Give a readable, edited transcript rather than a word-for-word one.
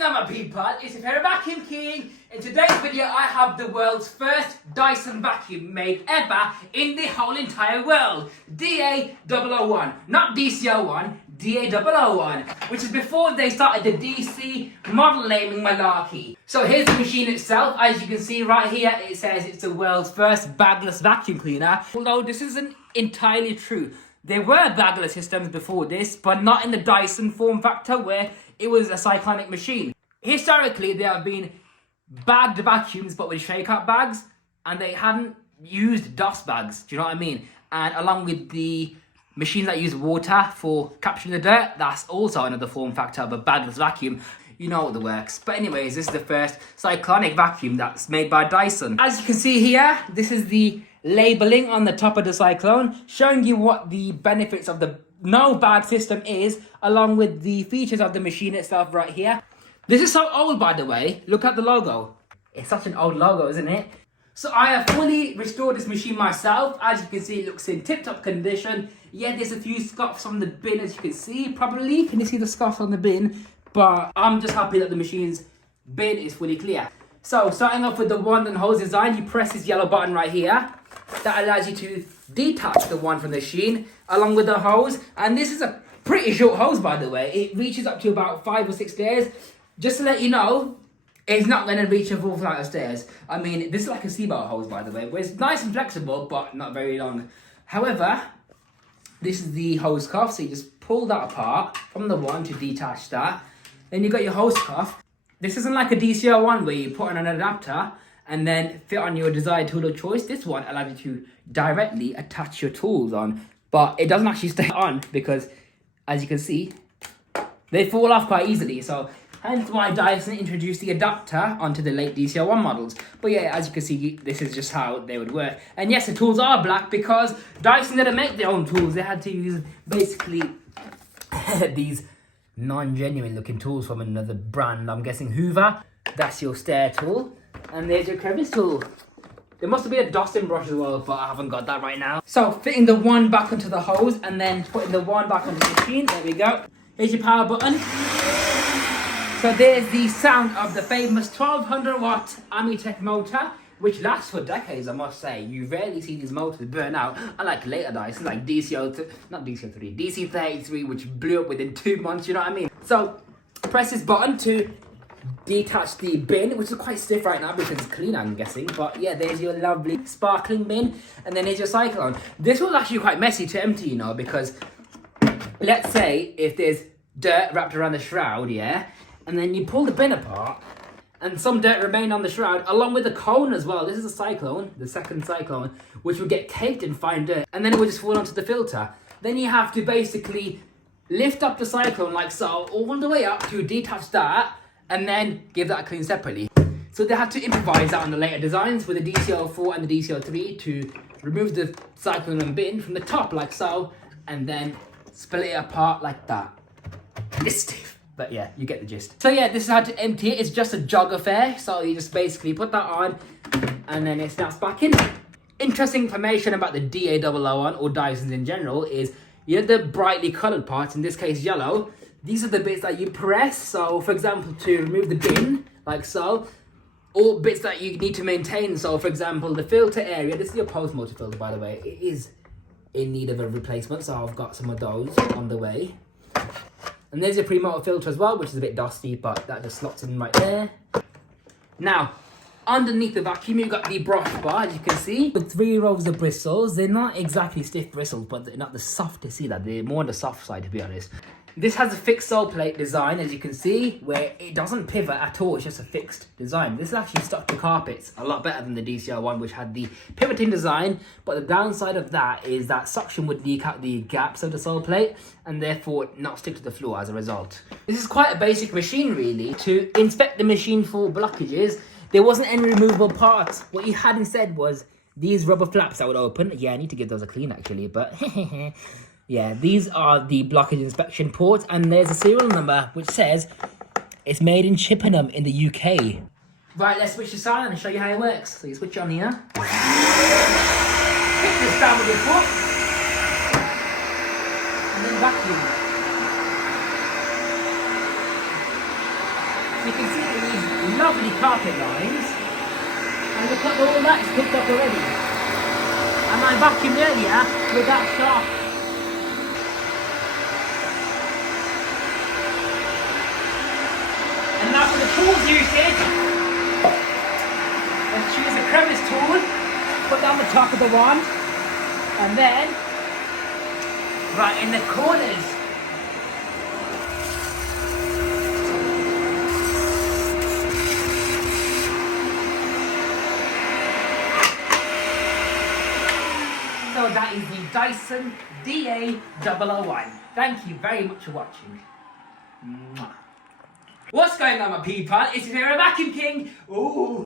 going on, my people? It's your favourite Vacuum King. In today's video, I have the world's first Dyson vacuum made ever in the whole entire world. DA001, not DC01, DA001, which is before they started the DC model naming malarkey. So here's the machine itself. As you can see right here, it says it's the world's first bagless vacuum cleaner. Although this isn't entirely true. There were bagless systems before this, but not in the Dyson form factor where it was a cyclonic machine. Historically, there have been bagged vacuums, but with shake-up bags, and they hadn't used dust bags, do you know what I mean? And along with the machines that use water for capturing the dirt, that's also another form factor of a bagless vacuum. You know what the works. But anyways, this is the first cyclonic vacuum that's made by Dyson. As you can see here, this is the labeling on the top of the Cyclone, showing you what the benefits of the no bag system is, along with the features of the machine itself right here. This is so old, by the way. Look at the logo. It's such an old logo, isn't it? So I have fully restored this machine myself. As you can see, it looks in tip-top condition. Yeah, there's a few scuffs on the bin, as you can see. Probably, can you see the scuffs on the bin? But I'm just happy that the machine's bin is fully clear. So starting off with the wand and hose design, you press this yellow button right here. That allows you to detach the wand from the machine along with the hose. And this is a pretty short hose, by the way. It reaches up to about 5 or 6 stairs. Just to let you know, it's not going to reach a full flight of stairs. I mean, this is like a seatbelt hose, by the way, where it's nice and flexible, but not very long. However, this is the hose cuff, so you just pull that apart from the wand to detach that. Then you got your hose cuff. This isn't like a DC01 where you put on an adapter and then fit on your desired tool of choice. This one allows you to directly attach your tools on, but it doesn't actually stay on because, as you can see, they fall off quite easily. So hence why Dyson introduced the adapter onto the late DC01 models. But yeah, as you can see, this is just how they would work. And yes, the tools are black because Dyson didn't make their own tools. They had to use basically these non-genuine looking tools from another brand. I'm guessing Hoover. That's your stair tool. And there's your crevice tool. There must have been a dusting brush as well, but I haven't got that right now. So fitting the wand back onto the hose and then putting the wand back onto the machine. There we go. Here's your power button. So there's the sound of the famous 1200 watt Amitech motor, which lasts for decades, I must say. You rarely see these motors burn out, unlike later Dyson, like DC33, which blew up within 2 months, you know what I mean? So press this button to detach the bin, which is quite stiff right now because it's clean, I'm guessing. But yeah, there's your lovely sparkling bin, and then here's your Cyclone. This was actually quite messy to empty, you know, because let's say if there's dirt wrapped around the shroud, yeah, and then you pull the bin apart, and some dirt remained on the shroud, along with the cone as well. This is a Cyclone, the second Cyclone, which would get caked in fine dirt, and then it would just fall onto the filter. Then you have to basically lift up the Cyclone like so, all the way up to detach that, and then give that a clean separately. So they had to improvise that on the later designs with the DC04 and the DC03 to remove the Cyclone and bin from the top like so, and then split it apart like that. It's stiff. But yeah, you get the gist. So yeah, this is how to empty it. It's just a jog affair. So you just basically put that on and then it snaps back in. Interesting information about the DA001 or Dysons in general is, you know, the brightly coloured parts, in this case yellow, these are the bits that you press. So for example, to remove the bin, like so, or bits that you need to maintain. So for example, the filter area, this is your post motor filter, by the way. It is in need of a replacement, so I've got some of those on the way. And there's your pre-motor filter as well, which is a bit dusty, but that just slots in right there. Now, underneath the vacuum, you've got the brush bar, as you can see, with 3 rows of bristles. They're not exactly stiff bristles, but they're not the softest either. They're more on the soft side, to be honest. This has a fixed sole plate design, as you can see, where it doesn't pivot at all. It's just a fixed design. This is actually stuck to carpets a lot better than the DC01, which had the pivoting design. But the downside of that is that suction would leak out the gaps of the sole plate and therefore not stick to the floor as a result. This is quite a basic machine, really. To inspect the machine for blockages, there wasn't any removable parts. What you had instead was these rubber flaps that would open. Yeah, I need to give those a clean, actually, but yeah, these are the blockage inspection ports, and there's a serial number which says it's made in Chippenham in the UK. Right, let's switch to silent and show you how it works. So you switch on here. Pick this down with your foot. And then vacuum. You can see these lovely carpet lines. And look at all that is picked up already. And I vacuumed earlier with that sharp. And now for the tools usage. Let's choose a crevice tool. Put down the top of the wand. And then, right in the corners. So that is the Dyson DA001. Thank you very much for watching. Mwah. What's going on, my people? It's your favorite Vacuum King. Ooh.